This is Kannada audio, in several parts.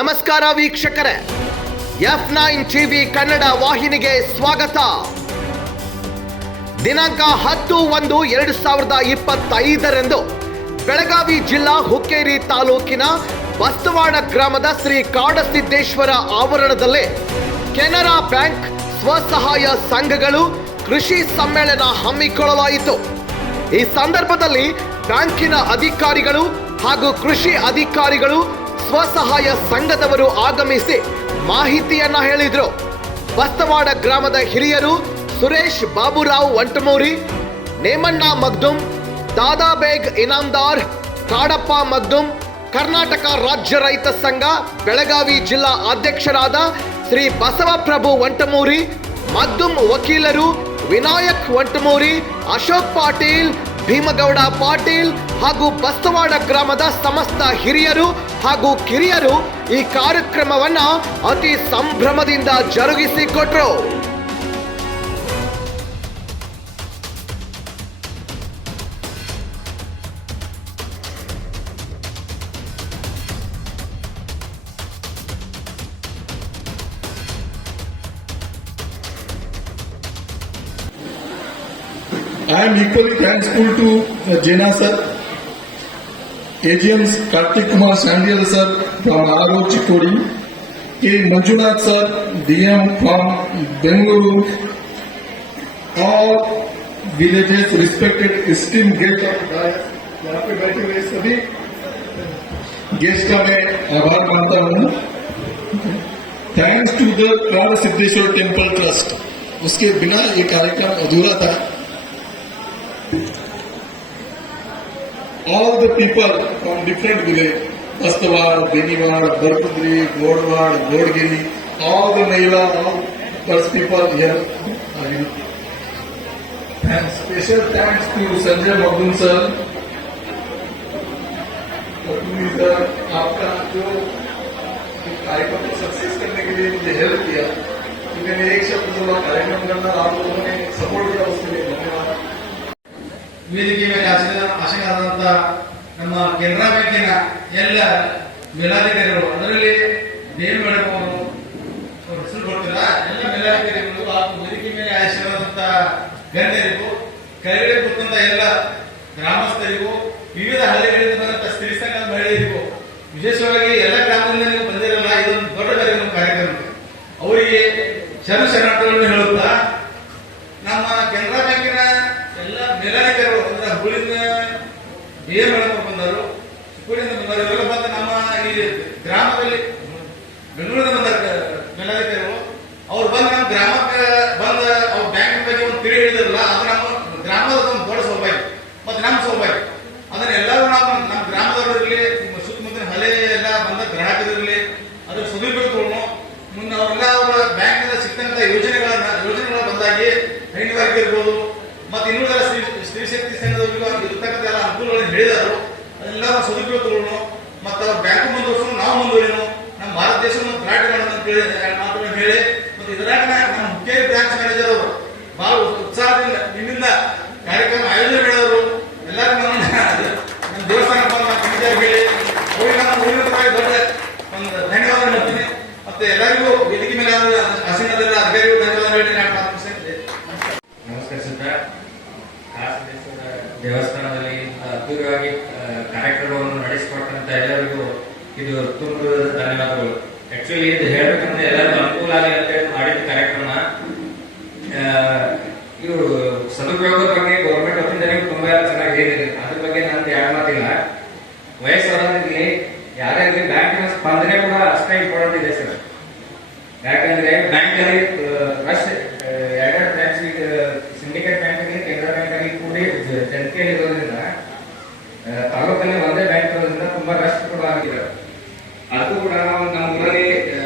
ನಮಸ್ಕಾರ ವೀಕ್ಷಕರೇ. ಎಫ್ ನೈನ್ ಟಿವಿ ಕನ್ನಡ ವಾಹಿನಿಗೆ ಸ್ವಾಗತ. ದಿನಾಂಕ ಹತ್ತು ಒಂದು ಎರಡು ಸಾವಿರದ ಇಪ್ಪತ್ತೈದರಂದು ಬೆಳಗಾವಿ ಜಿಲ್ಲಾ ಹುಕ್ಕೇರಿ ತಾಲೂಕಿನ ಬಸ್ತವಾಡ ಗ್ರಾಮದ ಶ್ರೀ ಕಾಡಸಿದ್ದೇಶ್ವರ ಆವರಣದಲ್ಲಿ ಕೆನರಾ ಬ್ಯಾಂಕ್ ಸ್ವಸಹಾಯ ಸಂಘಗಳು ಕೃಷಿ ಸಮ್ಮೇಳನ ಹಮ್ಮಿಕೊಳ್ಳಲಾಯಿತು. ಈ ಸಂದರ್ಭದಲ್ಲಿ ಬ್ಯಾಂಕಿನ ಅಧಿಕಾರಿಗಳು ಹಾಗೂ ಕೃಷಿ ಅಧಿಕಾರಿಗಳು ಸ್ವಸಹಾಯ ಸಂಘದವರು ಆಗಮಿಸಿ ಮಾಹಿತಿಯನ್ನ ಹೇಳಿದ್ರು. ಬಸ್ತವಾಡ ಗ್ರಾಮದ ಹಿರಿಯರು ಸುರೇಶ್ ಬಾಬುರಾವ್ ವಂಟಮೂರಿ ನೇಮಣ್ಣ ಮಗ್ದುಮ್ ದಾದಾಬೇಗ್ ಇನಾಮ್ದಾರ್, ಕಾಡಪ್ಪ ಮಗ್ದುಂ, ಕರ್ನಾಟಕ ರಾಜ್ಯ ರೈತ ಸಂಘ, ಬೆಳಗಾವಿ ಜಿಲ್ಲಾ ಅಧ್ಯಕ್ಷರಾದ ಶ್ರೀ ಬಸವಪ್ರಭು ವಂಟಮೂರಿ ಮಗ್ದುಮ್ ವಕೀಲರು ವಿನಾಯಕ್ ವಂಟಮೂರಿ ಅಶೋಕ್ ಪಾಟೀಲ್, ಭೀಮಗೌಡ ಪಾಟೀಲ್ ಹಾಗೂ ಬಸ್ತವಾಡ ಗ್ರಾಮದ ಸಮಸ್ತ ಹಿರಿಯರು ಹಾಗೂ ಕಿರಿಯರು ಈ ಕಾರ್ಯಕ್ರಮವನ್ನ ಅತಿ ಸಂಭ್ರಮದಿಂದ ಜರುಗಿಸಿಕೊಟ್ರು. I am equally thankful to uh, Jena sir, AGM Kartik Kumar Sandiyal sir, from R Chikodi K Manjunath sir, DM from Bengaluru और विलेजेस रिस्पेक्टेड स्टीम गेस्ट यहाँ पे बैठे हुए सभी गेस्ट का मैं आभार मानता हूँ। थैंक्स टू द प्राण सिद्धेश्वर टेंपल ट्रस्ट उसके बिना ये कार्यक्रम अधूरा था। All the people from different village, Pastawad, Beniwad, Barkudri, Godwad, Godgiri, all the Mahila, all first people here are here. And special thanks to Sanjay Magun sir, the आपका जो कार्यक्रम को सक्सेस करने के लिए मुझे हेल्प किया क्योंकि मैं एक शब्द बोला कार्यक्रम करना आप लोगों ने सपोर्ट किया उसके लिए धन्यवाद ವೇದಿಕೆ ಮೇಲೆ ಆಶೀರ್ವಾದ ಆಸೀನರಾದಂಥ ನಮ್ಮ ಕೆನರಾ ಬ್ಯಾಂಕಿನ ಎಲ್ಲ ಮೇಲಾಧಿಕಾರಿಗಳು. ಅದರಲ್ಲಿ ನೇಮ್ ಅವ್ರ ಹೆಸರು ಎಲ್ಲ ಮೇಲಾಧಿಕಾರಿಗಳು ಹಾಗೂ ವೇದಿಕೆ ಮೇಲೆ ಆಶೀರ್ವಾದಂತ ಗಣ್ಯರಿಗೂ ಕೈಗಡೆ ಕೊಟ್ಟಂತ ಎಲ್ಲ ಗ್ರಾಮಸ್ಥರಿಗೂ, ವಿವಿಧ ಹಳ್ಳಿಗಳಿಂದ ಬಂದಂತ ಸ್ತ್ರೀ ಸಂಘದ ಮಹಿಳೆಯರಿಗೂ, ವಿಶೇಷವಾಗಿ ಎಲ್ಲ ಗ್ರಾಮದಿಂದ ನೀವು ಬಂದಿರಲ್ಲ, ಇದೊಂದು ದೊಡ್ಡ ಕಾರ್ಯಕ್ರಮ. ಅವರಿಗೆ ಶರಣ ಶರಣಾರ್ಥಗಳನ್ನು ಹೇಳುತ್ತಾ ನಮ್ಮ ಕೆನರಾ ಬ್ಯಾಂಕಿನ ಎಲ್ಲ ಎ ಮೇಡಮ್ ಬಂದರು. ಚಿಕ್ಕೋಡಿಯಿಂದ ಬಂದರು. ಇವೆಲ್ಲ ಬಂದ ನಮ್ಮ ಈ ಗ್ರಾಮದಲ್ಲಿ ಬೆಂಗಳೂರಿಂದ ಬಂದ ಮೇಲಾಧಿಕಾರಿಗಳು ಅವ್ರು ಬಂದು ನಮ್ಮ ಗ್ರಾಮಕ್ಕೆ ಬಂದ ಅವ್ರ ಬ್ಯಾಂಕ್ ಬಗ್ಗೆ ಒಂದು ತಿಳಿ ಹೇಳಿದ್ರಲ್ಲ, ಅದು ನಮ್ಮ ಗ್ರಾಮದ ಒಂದು ದೊಡ್ಡ ಸೌಭಾಗ್ಯ. ಮತ್ತೆ ನಮ್ಮ ಸೌಭಾಗ್ಯ. ಅದನ್ನ ಎಲ್ಲರೂ ನಾವು ನಮ್ಮ ಗ್ರಾಮದವರಿರಲಿ ಸುತ್ತಮುತ್ತಲಿನ ಹಳೆ ಎಲ್ಲ ಬಂದ ಗ್ರಾಹಕರಿರಲಿ ಅದ್ರ ಸದುಪಯೋಗ ಮುಂದೆ ಅವರೆಲ್ಲ ಅವರ ಬ್ಯಾಂಕಿನ ಸಿಕ್ಕಂತ ಯೋಜನೆಗಳನ್ನ, ಯೋಜನೆಗಳ ಬಂದಾಗಿ ಹೈನುಗಾರಿಕೆ ಇರ್ಬೋದು. ಮತ್ತೆ ಇನ್ನುಳಿದ ಸ್ತ್ರೀ ಶಕ್ತಿ ಸಂಘದವರಿಗೂ ಇರ್ತಕ್ಕಂಥ ಎಲ್ಲ ಅನುಕೂಲಗಳನ್ನು ಹೇಳಿದರು ಅದೆಲ್ಲ ನಾವು ಸದುಪಯೋಗ ಮತ್ತೆ ಬ್ಯಾಂಕ್ ಮುಂದುವರ್ಸೋಣ, ನಾವು ಮುಂದುವರಿಯೋ ನಮ್ಮ ಭಾರತ ದೇಶವನ್ನು ಕ್ರಾಂತಿ ಮಾಡೋಣ ಅಂತ ಹೇಳಿ ಮಾತ್ರ ಹೇಳಿ, ಮತ್ತೆ ಇದರಾಗ ನಮ್ಮ ಮುಖ್ಯ ಬ್ರಾಂಚ್ ಮ್ಯಾನೇಜರ್ ಅವರು, ಭಾಳ ಉತ್ಸಾಹದಿಂದ ನಿಮ್ಮಿಂದ ಕಾರ್ಯಕ್ರಮ ಆಯೋಜನೆ ಮಾಡಿದವರು, ಎಲ್ಲರೂ ನಮ್ಮ ದೇವಸ್ಥಾನ ಹೇಳಿ ಒಂದು ಧನ್ಯವಾದ ಮತ್ತೆ ಎಲ್ಲರಿಗೂ ವೇದಿಕೆ ಮೇಲೆ ಆಸೀನದಲ್ಲ ಅಧಿಕಾರಿಗಳು ಧನ್ಯವಾದ ಹೇಳಿ ದೇವಸ್ಥಾನದಲ್ಲಿ ಅದ್ಭುತವಾಗಿ ಕಾರ್ಯಕ್ರಮವನ್ನು ನಡೆಸಿಕೊಟ್ಟಂತ ಎಲ್ಲರಿಗೂ ಇದು ತುಂಬ ಧನ್ಯವಾದಗಳು. ಆಕ್ಚುಲಿ ಇದು ಹೇಳ್ಬೇಕಂದ್ರೆ ಎಲ್ಲರಿಗೂ ಅನುಕೂಲ ಆಗಲಿ ಅಂತ ಹೇಳಿ ಮಾಡಿದ ಕಾರ್ಯಕ್ರಮ. ಇವರು ಇವು ಸದುಪಯೋಗದ ಬಗ್ಗೆ ಗೌರ್ಮೆಂಟ್ ವತಿಯಿಂದ ತುಂಬಾ ಚೆನ್ನಾಗಿ ಹೇಳಿದೆ ಅದ್ರ ಬಗ್ಗೆ ನಂದು ಯಾರು ಮಾತಿಲ್ಲ. ವಯಸ್ಸಾದಲ್ಲಿ ಯಾರೇ ಆಗಲಿ ಬ್ಯಾಂಕಿನ ಸ್ಪಂದನೆ ಕೂಡ ಅಷ್ಟೇ ಇಂಪಾರ್ಟೆಂಟ್ ಇದೆ ಸರ್ ಯಾಕಂದ್ರೆ ಬ್ಯಾಂಕ್ ಅಲ್ಲಿ ರಶ್ ಎರಡೆರಡು ಬ್ರಾಂಚ್ ಸಿಂಡಿಕೇಟ್ ಬ್ಯಾಂಕ್ ಆಗಲಿ ಕೆನರಾ ಆಗಲಿ ಕೂಡಿ ಜನತೆಯಲ್ಲಿ ಇರೋದ್ರಿಂದ ಆ, ತಾಲೂಕಲ್ಲಿ ಒಂದೇ ಬ್ಯಾಂಕ್ ಇರೋದ್ರಿಂದ ತುಂಬಾ ರಶ್ ಕೂಡ ಆಗಿದೆ ಅದು ಕೂಡ ನಾವು ನಮ್ಮ ಊರಲ್ಲಿ ಆ,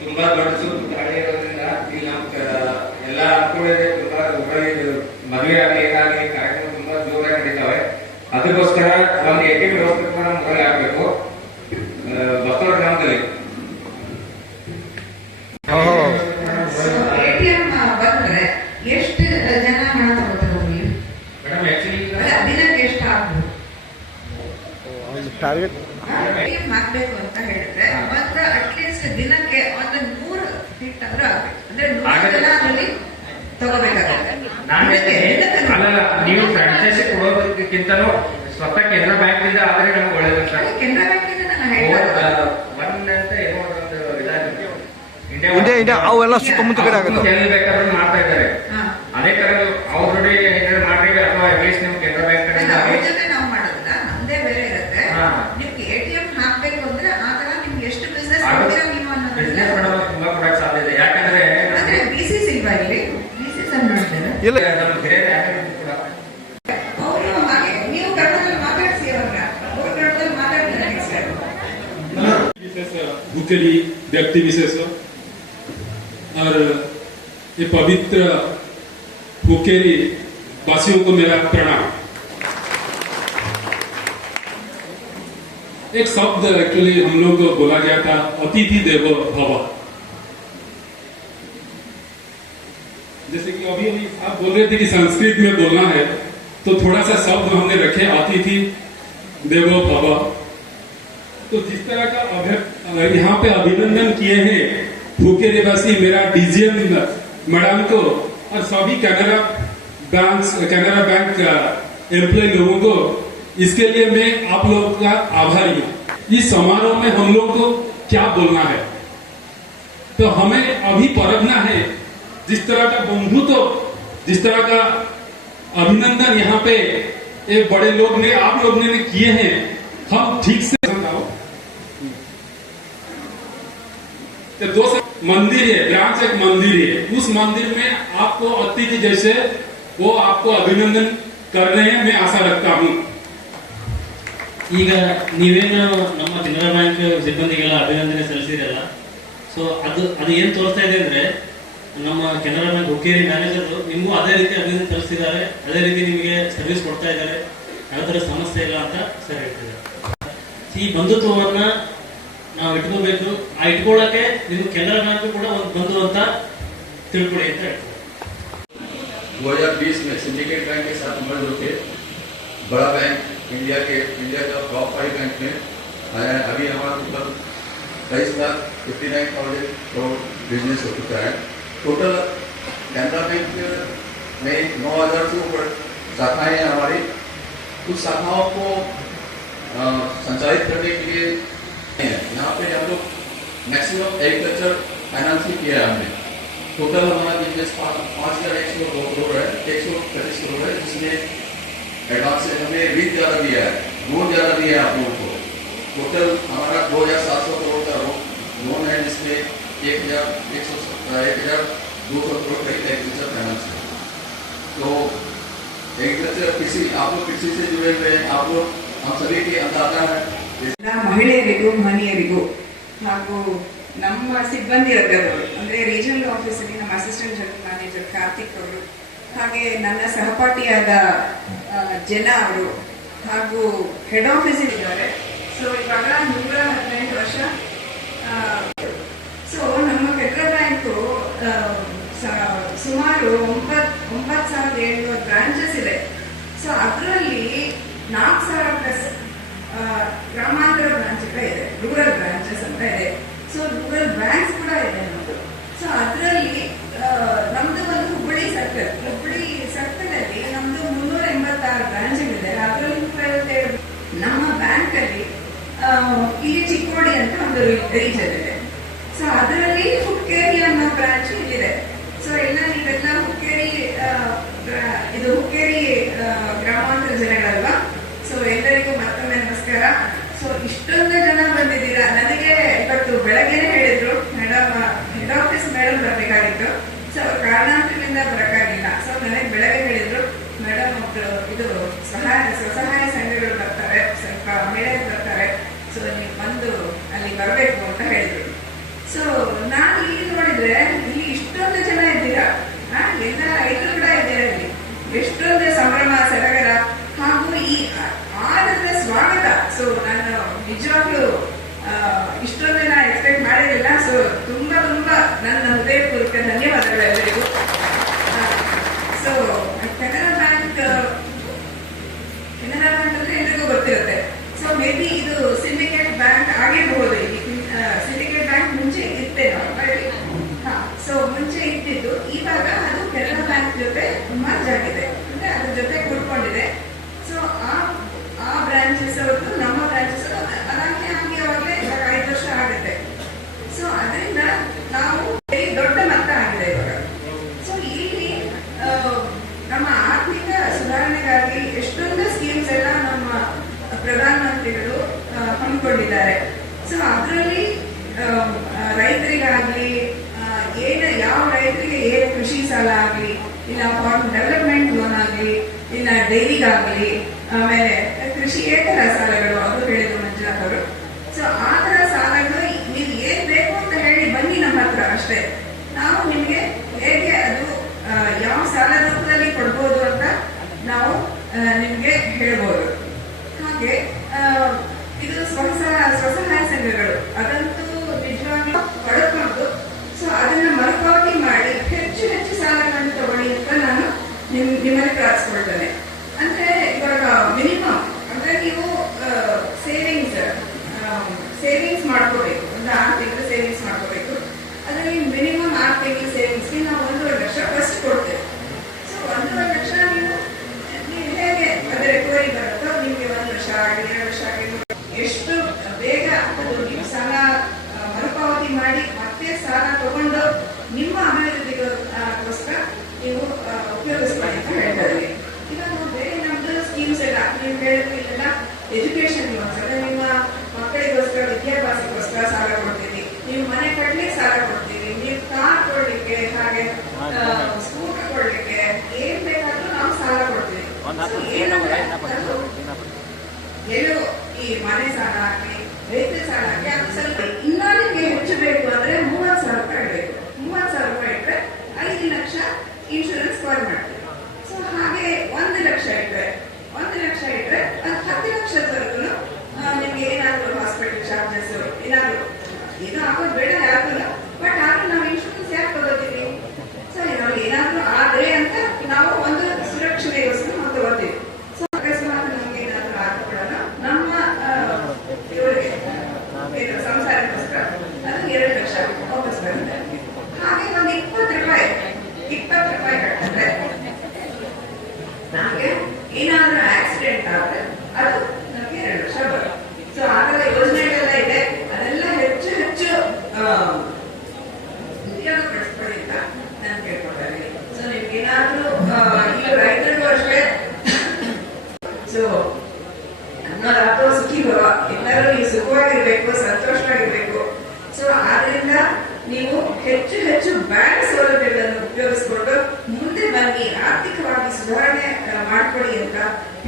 ತುಂಬಾ ದೊಡ್ಡ ಸುತ್ತ ಹಳ್ಳಿ ಇರೋದ್ರಿಂದ ಇಲ್ಲಿ ನಮ್ಮ ಕ- ಎಲ್ಲ ಅನುಕೂಲ ಇದೆ ತುಂಬಾ ಊರಲ್ಲಿ ಇದು ಮದುವೆ ಆಗಲಿ ಏನಾಗಲಿ ಕಾರ್ಯಕ್ರಮ ತುಂಬಾ ಜೋರಾಗಿ ನಡೀತಾವೆ ಅದಕ್ಕೋಸ್ಕರ ಒಂದು ಎ ಟಿ ಎಂ ವ್ಯವಸ್ಥೆ ಕೂಡ ನಮ್ಮ ಊರಲ್ಲಿ ಆಗಬೇಕು ಬಸ್ತೂರು ಗ್ರಾಮದಲ್ಲಿ ಎಟಿಎಂ ಬಂದ್ರೆ ಎಷ್ಟು ಜನ ಹಣ ತಗೋತಾರೆ ಹೋಗಿ ಮೇಡಮ್ ಆಕ್ಚುಲಿ ಈಗ ದಿನಕ್ಕೆ ಎಷ್ಟು ಆಗ್ಬೋದು ಟಾರ್ಗೆಟ್ ಏನ್ ಅಂತ ಹೇಳಿದ್ರೆ ಒಂದು ಅಟ್ಲೀಸ್ಟ್ ದಿನಕ್ಕೆ ಒಂದು ನೂರು ಹಿಟ್ ಆದ್ರೂ ಅಂದ್ರೆ ನೂರು ಆಗತ್ತೆ. ಜನ ಅದರಲ್ಲಿ ತಗೋಬೇಕಾಗತ್ತೆ. ನಾನು ದಿನಕ್ಕೆ ದಿನಕ್ಕೆ ನೂರು. ಅಲ್ಲ ನೀವು ಫ್ರಾಂಚೈಸಿ ಕೊಡೋದಕ್ಕಿಂತಲೂ ಸ್ವತಃ ಕೆನರಾ ಬ್ಯಾಂಕ್ ಇಂದ ಆದ್ರೆ ನಮ್ಗೆ ಒಳ್ಳೇದು ಸರ್ ಕೆನರಾ ಬ್ಯಾಂಕಿಂದ ನಾನು ಹೇಳ್ತಾ ಒನ್ ಅಂತ ಏನೋ ಒಂದು ಇದಾಗುತ್ತೆ ಇಂಡಿಯಾ ಇಂಡಿಯಾ ಅವೆಲ್ಲ ಸುತ್ತಮುತ್ತ ಕಡೆ ಆಗುತ್ತೆ. ಎಲ್ಲಿ ಬೇಕಾದ್ರೂ ಮಾಡ್ತಾ ಇದ್ದಾರೆ. व्यक्ति विशेष और ये पवित्र भूखेरी वासियों को मेरा प्रणाम। एक शब्द एक्चुअली हम लोग को बोला गया था, अतिथि देवो भव। जैसे कि अभी अभी आप बोल रहे थे कि संस्कृत में बोलना है तो थोड़ा सा शब्द हमने रखे, अतिथि देवो भव। तो जिस तरह का अभ्य- यहाँ पे अभिनंदन किए हैं फूके निवासी मेरा डीजीएम मैडम को और सभी Canara bank Canara bank employ लोगों को। इसके लिए मैं आप लोगों का आभारी हूँ। इस समारोह में हम लोग को क्या बोलना है? तो हमें अभी परखना है, जिस तरह का बंधुत्व जिस तरह का अभिनंदन यहाँ पे, ये बड़े लोग ने, आप लोग ने किए हैं, हम ठीक से समझाओ तो दो से मंदिर है ब्रांच एक मंदिर है उस मंदिर में आपको अतिथि जैसे वो आपको अभिनंदन कर रहे हैं मैं आशा रखता हूँ ಈಗ ನೀವೇನು ನಮ್ಮ ಕೆನರಾ ಬ್ಯಾಂಕ್ ಸಿಬ್ಬಂದಿಗೆಲ್ಲ ಅಭಿನಂದನೆ ಸಲ್ಲಿಸಿರಲ್ಲ ಸೊ ಅದು ಅದು ಏನ್ ತೋರಿಸ್ತಾ ಇದೆ ಅಂದ್ರೆ ನಮ್ಮ ಕೆನರಾ ಬ್ಯಾಂಕ್ ಹುಕ್ಕೇರಿ ಮ್ಯಾನೇಜರ್ ನಿಮಗೂ ಅದೇ ರೀತಿ ಅಭಿನಂದನೆ ಸಲ್ಲಿಸಿದ್ದಾರೆ ಅದೇ ರೀತಿ ನಿಮಗೆ ಸರ್ವಿಸ್ ಕೊಡ್ತಾ ಇದ್ದಾರೆ ಯಾವ ಥರ ಸಮಸ್ಯೆ ಇಲ್ಲ ಅಂತ ಸರ್ ಹೇಳ್ತಿದ್ದಾರೆ ಈ ಬಂಧುತ್ವವನ್ನ ನಾವು ಇಟ್ಕೋಬೇಕು ಆ ಇಟ್ಕೊಳ್ಳಕ್ಕೆ ನಿಮ್ಗೆ ಕೆನರಾ ಬ್ಯಾಂಕ್ ಕೂಡ ಒಂದು ಬಂಧು ಅಂತ ತಿಳ್ಕೊಳ್ಳಿ ಅಂತ ಹೇಳ್ತಾರೆ 2020 में सिंडिकेट बैंक के साथ मर्ज होकर बड़ा बैंक इंडिया के इंडिया का टॉप फाइव बैंक में आया है अभी हमारा टोटल तेईस lakh fifty nine thousand crore business हो चुका है टोटल कैनरा बैंक में नौ हजार से ऊपर शाखाएं हैं हमारी कुछ शाखाओं को अ, संचालित करने के लिए हैं। यहाँ पे हम लोग मैक्सिमम एग्रीकल्चर फाइनेंस ही किया है हमने टोटल हमारा बिजनेस पाँच हजार एक सौ दो करोड़ है एक सौ पच्चीस करोड़ है जिसमें एडवांस से हमने ऋण ज्यादा दिया है लोन ज्यादा दिया है आप लोगों को टोटल हमारा दो हजार सात सौ करोड़ का लोन है जिसमें एक हजार एक सौ एक हजार दो सौ करोड़ का एग्रीकल्चर फाइनेंस है तो एग्रीकल्चर कृषि आप लोग कृषि से जुड़े हुए हैं आप लोग हम सभी के अंदाजा है ಎಲ್ಲ ಮಹಿಳೆಯರಿಗೂ ಮಹಿಳೆಯರಿಗೂ ಹಾಗೂ ನಮ್ಮ ಸಿಬ್ಬಂದಿ ವರ್ಗದವರು ಅಂದ್ರೆ ರೀಜನಲ್ ಆಫೀಸಲ್ಲಿ ನಮ್ಮ ಅಸಿಸ್ಟೆಂಟ್ ಜನರಲ್ ಮ್ಯಾನೇಜರ್ ಕಾರ್ತಿಕ್ ಅವರು, ಹಾಗೆ ನನ್ನ ಸಹಪಾಠಿಯಾದ ಜನ ಅವರು, ಹಾಗೂ ಹೆಡ್ ಆಫೀಸ್ ಇದ್ದಾರೆ. ಸೊ ಇವಾಗ ನೂರ ಹದಿನೆಂಟು ವರ್ಷ ಸೊ ನಮ್ಮ ಫೆಡರಲ್ ಬ್ಯಾಂಕು ಸುಮಾರು ಒಂಬತ್ ಒಂಬತ್ತು ಸಾವಿರದ ಏಳ್ನೂರು ಬ್ರಾಂಚಸ್ ಇದೆ. ಸೊ ಅದರಲ್ಲಿ ನಾಲ್ಕು ಸಾವಿರ ಪ್ಲಸ್ ಗ್ರಾಮಾಂತರ ಬ್ರಾಂಚ್ಗಳು ಇದೆ ರೂರಲ್ ಬ್ರಾಂಚಸ್ ಅಂತ ಇದೆ ಸೊ ರೂರಲ್ ಬ್ಯಾಂಕ್ಸ್ ಕೂಡ ಇದೆ ನಮ್ಮದು ಸೊ ಅದರಲ್ಲಿ ನಮ್ದು ಒಂದು ಹುಬ್ಬಳ್ಳಿ ಸರ್ಕಲ್ ಹುಬ್ಬಳ್ಳಿ ಸರ್ಕಲ್ ಅಲ್ಲಿ ನಮ್ದು ಮುನ್ನೂರ ಎಂಬತ್ತಾರು ಬ್ರಾಂಚ್ಗಳಿದೆ ಅದರಲ್ಲಿ ನೂರೈವತ್ತೇಳು ನಮ್ಮ ಬ್ಯಾಂಕ್ ಅಲ್ಲಿ ಆ, ಇಲ್ಲಿ ಚಿಕ್ಕೋಡಿ ಅಂತ ಒಂದು ರೀಜನ್ ಇದೆ. ಸೊ ಅದರಲ್ಲಿ ಹುಕ್ಕೇರಿ ಅನ್ನೋ ಬ್ರಾಂಚ್ ಇಲ್ಲಿದೆ. ಸೊ ಎಲ್ಲ ನೀವೆಲ್ಲ ಹುಕ್ಕೇರಿ ಇದು ಹುಕ್ಕೇರಿ ಗ್ರಾಮಾಂತರ ಜನಗಳಲ್ವಾ ಸೊ ಎಲ್ಲರಿಗೂ ಮತ್ತೊಮ್ಮೆ ನಮಸ್ಕಾರ ಸೊ ಇಷ್ಟೊಂದು ಜನ ಬಂದಿದ್ದೀರಾ ನನಗೆ ಇವತ್ತು ಬೆಳಗ್ಗೆನೆ ಹೇಳಿದ್ರು ಮೇಡಮ್ ಹೆಡ್ ಆಫೀಸ್ ಮೇಡಮ್ ಬರಬೇಕಾಗಿತ್ತು ಸೊ ಅವ್ರ ಕಾರಣಾಂತರದಿಂದ ಬರೋಕ್ಕಾಗಿಲ್ಲ ಸೊ ನನಗೆ ಬೆಳಗ್ಗೆ ಹೇಳಿದ್ರು ಮೇಡಮ್ ಒಬ್ರು ಇದು ಸಹಾಯ ಸ್ವಸಹಾಯ ಸಂಘಗಳು ಬರ್ತಾರೆ ಸ್ವಲ್ಪ ಮಹಿಳೆಯರು ಬರ್ತಾರೆ ಸೊ ನೀವು ಬಂದು ಅಲ್ಲಿ ಬರಬೇಕು ಅಂತ ಹೇಳಿದ್ರು ಸೊ ನಾನು ಇಲ್ಲಿ ನೋಡಿದ್ರೆ ಇಲ್ಲಿ ಇಷ್ಟೊಂದು ಜನ ಇದ್ದೀರಾ ಆ, ಎಲ್ಲ ರೈತರು ಕೂಡ ಇದ್ದೀರಾ ಇಲ್ಲಿ ಎಷ್ಟೊಂದು ಸಂಭ್ರಮ ಸಡಗರ ಹಾಗೂ ಈ ಆನಂದ ಸ್ವಾಗತ ಸೊ ನಾನು ನಿಜವಾಗ್ಲೂ ಆ, ಇಷ್ಟೊಂದು ಜನ ಎಕ್ಸ್ಪೆಕ್ಟ್ ಮಾಡಿರಲಿಲ್ಲ ಸೊ ತುಂಬಾ ತುಂಬಾ ನನ್ನ ಹೃದಯಪೂರ್ವಕ ಧನ್ಯವಾದಗಳು ಎಲ್ಲರಿಗೂ so Canara bank Canara bank ಅಂದ್ರೆ ಎಲ್ರಿಗೂ ಗೊತ್ತಿರುತ್ತೆ ಸೊ ಮೇ ಬಿ ಇದು ಸಿಂಡಿಕೇಟ್ ಆಗಿರ್ಬೋದು ಸಿಂಡಿಕೇಟ್ ಬ್ಯಾಂಕ್ ಮುಂಚೆ ಇತ್ತೇನೋ ಸೊ ಮುಂಚೆ ಇದ್ದಿದ್ದು ಇವಾಗ ಅದು ಕೆನರಾ ಬ್ಯಾಂಕ್ ಜೊತೆ ಮರ್ಜ್ ಆಗಿದೆ ಅಂದ್ರೆ ಅದ್ರ ಜೊತೆ ಕೂಡ್ಕೊಂಡಿದೆ ಸೊ ಆ ಆ ಬ್ರಾಂಚಸ್ ಅವ್ರದ್ದು ನಮ್ಮ ಬ್ರಾಂಚಸ್ ಅದಾಗಿ ಆಗಿ ಅವಾಗಲೇ ಇವಾಗ ಐದು ವರ್ಷ ಆಗುತ್ತೆ ಸೊ ಅದರಿಂದ ನಾವು very ದೊಡ್ಡ ಮೊತ್ತ ಆಗಿದೆ ಇವಾಗ ಸೊ ಇಲ್ಲಿ ಆ, ನಮ್ಮ ಆರ್ಥಿಕ ಸುಧಾರಣೆಗಾಗಿ ಎಷ್ಟೊಂದು ಸ್ಕೀಮ್ಸ್ ಎಲ್ಲ ನಮ್ಮ ಪ್ರಧಾನಮಂತ್ರಿಗಳು ಆ, ಹಮ್ಮಿಕೊಂಡಿದ್ದಾರೆ ಸೊ ಅದರಲ್ಲಿ ರೈತರಿಗಾಗ್ಲಿ ಆ, ಏನ ಯಾವ ರೈತರಿಗೆ ಏನು ಕೃಷಿ ಸಾಲ ಆಗಲಿ ಇಲ್ಲ ಫಾರ್ಮ್ ಡೆವಲಪ್ಮೆಂಟ್ ಲೋನ್ ಆಗಲಿ, ಇಲ್ಲ ಡೈರಿಗಾಗಲಿ ಆಮೇಲೆ ಕೃಷಿಯೇತರ ಸಾಲಗಳು, ಅದು ಹೇಳಿದ್ರು ಮಂಜುನಾಥ್ ಅವರು. ಸೊ ಆ ಥರ ಸಾಲಗಳು ನೀವು ಏನ್ ಬೇಕು ಅಂತ ಹೇಳಿ ಬನ್ನಿ ನಮ್ಮ ಹತ್ರ ಅಷ್ಟೇ. ನಾವು ನಿಮಗೆ ಹೇಗೆ ಅದು ಯಾವ ಸಾಲ ರೂಪದಲ್ಲಿ ಕೊಡ್ಬೋದು ಅಂತ ನಾವು ನಿಮ್ಗೆ ಹೇಳ್ಬೋದು. ಹಾಗೆ ಇದು ಸ್ವಸಹ, ಸ್ವಸಹಾಯ ಸಂಘಗಳು. ನಿಮ್ ನಿಮ್ಮಲ್ಲಿ Mira,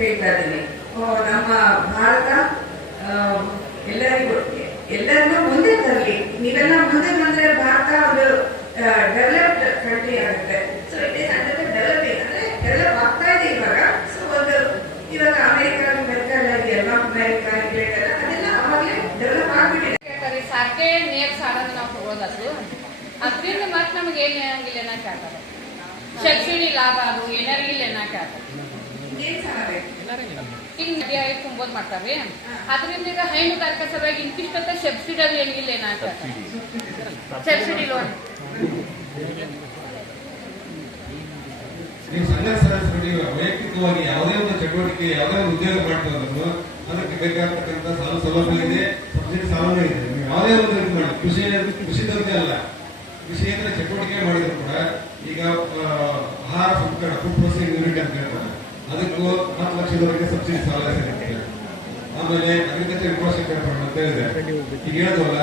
ಹೇಳ್ತಾ ಇದ್ದೀನಿ. ನಮ್ಮ ಭಾರತ ಆ, ಎಲ್ಲರಿಗೂ ಎಲ್ಲರನ್ನ ಮುಂದೆ ತರಲಿ. ನೀವೆಲ್ಲ ಮುಂದೆ ಬಂದ್ರೆ ಭಾರತ ಒಂದು ಡೆವಲಪ್ಡ್ ಕಂಟ್ರಿ ಆಗುತ್ತೆ. So it is under developing ಅಂದ್ರೆ ಡೆವಲಪ್ ಆಗ್ತಾ ಇದೆ ಇವಾಗ. ಸೊ ಒಂದು ಇವಾಗ ಅಮೆರಿಕ ಅಮೆರಿಕ ಎಲ್ಲ ಅಮೆರಿಕ ಇಂಗ್ಲೆಂಡ್ ಎಲ್ಲ ಅದೆಲ್ಲ ಅವಾಗಲೇ ಡೆವಲಪ್ ಆಗ್ಬಿಟ್ಟಿದೆ. ಸಾಕೆ ನೇರ್ ಸಾಲನ ನಾವು ತಗೊಳೋದದು ಅದರಿಂದ ಮತ್ತೆ ನಮ್ಗೆ ಏನು ಆಗಂಗಿಲ್ಲ ಅನ್ನಕ್ಕೆ ಆಗ್ತದೆ ಸಬ್ಸಿಡಿ ಲಾಭ ಅದು ಏನಾಗಿಲ್ಲ ಏನಕ್ಕೆ ಆಗ್ತದೆ ಈಗ ನದಿ ಅದರಿಂದ ಈಗ ಹೈನುಗಾರಿಕೆ ಸಲುವಾಗಿ ಇಂತಿಷ್ಟೊತ್ತ ಸಬ್ಸಿಡಿ ಅದು ಏನಿಲ್ಲ ಸಬ್ಸಿಡಿ ನೀವು ವೈಯಕ್ತಿಕವಾಗಿ ಯಾವುದೇ ಒಂದು ಚಟುವಟಿಕೆ, ಯಾವುದೇ ಉದ್ಯೋಗ ಮಾಡ್ತಿರೋದು ಅದಕ್ಕೆ ಬೇಕಾಗ್ತಕ್ಕಂಥ ಸಾಲ ಸೌಲಭ್ಯ ಇದೆ ಸಬ್ಸಿಡಿ ಸಾಲನೂ ಇದೆ. ಯಾವುದೇ ಒಂದು ಇದು ಮಾಡಿ, ಕೃಷಿ ಕೃಷಿದಂತೆ ಅಲ್ಲ ಚಟುವಟಿಕೆ ಮಾಡಿದ್ರು ಕೂಡ ಈಗ ಆಹಾರ ಸಂಸ್ಕರಣ ಫುಡ್ ಪ್ರೊಸೆಸಿಂಗ್ ಯೂನಿಟ್ ಅಂತ ಹೇಳ್ತಾರೆ. ಅದಕ್ಕೂ ಹತ್ತು ಲಕ್ಷದವರೆಗೆ ಸಬ್ಸಿಡಿ ಸಾಲ ಸಿಗುತ್ತೆ ಆಮೇಲೆ ಅಗ್ರಿಕಲ್ಚರ್ ಇನ್ಫ್ರಾಸ್ಟ್ರಕ್ಚರ್ ಫಂಡ್ ಅಂತ ಇದೆ ಈಗ ಹೇಳಿದ್ವಲ್ಲ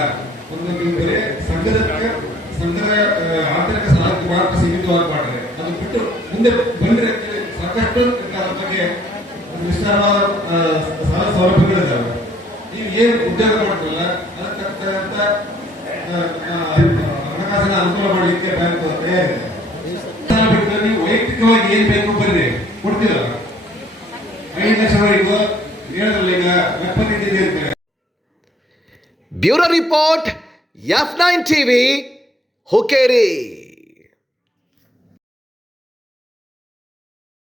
ಒಂದು ನೀವು ಬರೀ ಸಂಘದ ಸಂಘದ ಆಂತರಿಕ ಸಾಲಕ್ಕೆ ಮಾತ್ರ ಸೀಮಿತವಾಗಿ ಮಾಡಿದ್ರೆ, ಅದು ಬಿಟ್ಟು ಮುಂದೆ ಬಂದ್ರೆ ಸಾಕಷ್ಟು ಬಗ್ಗೆ ವಿಸ್ತಾರವಾದ ಸಾಲ ಸೌಲಭ್ಯಗಳಿದ್ದಾವೆ ನೀವು ಏನು ಉದ್ಯೋಗ ಮಾಡ್ತಿಲ್ಲ ಅದಕ್ಕೆ ತಕ್ಕಂತ ಹಣಕಾಸಿನ ಅನುಕೂಲ ಮಾಡಲಿಕ್ಕೆ ಬ್ಯಾಂಕ್ ತಯಾರಿದೆ ಬಿಟ್ಟು ನೀವು ವೈಯಕ್ತಿಕವಾಗಿ ಏನ್ ಬೇಕು ಬರ್ರಿ ಕೊಡ್ತೀರಲ್ಲ ಐದು ಲಕ್ಷವರೆಗೂ ಹೇಳಿದ್ರಲ್ಲ ಈಗ ಎಪ್ಪತ್ತಿದೆ ಅಂತ. Bureau report F nine TV Hukkeri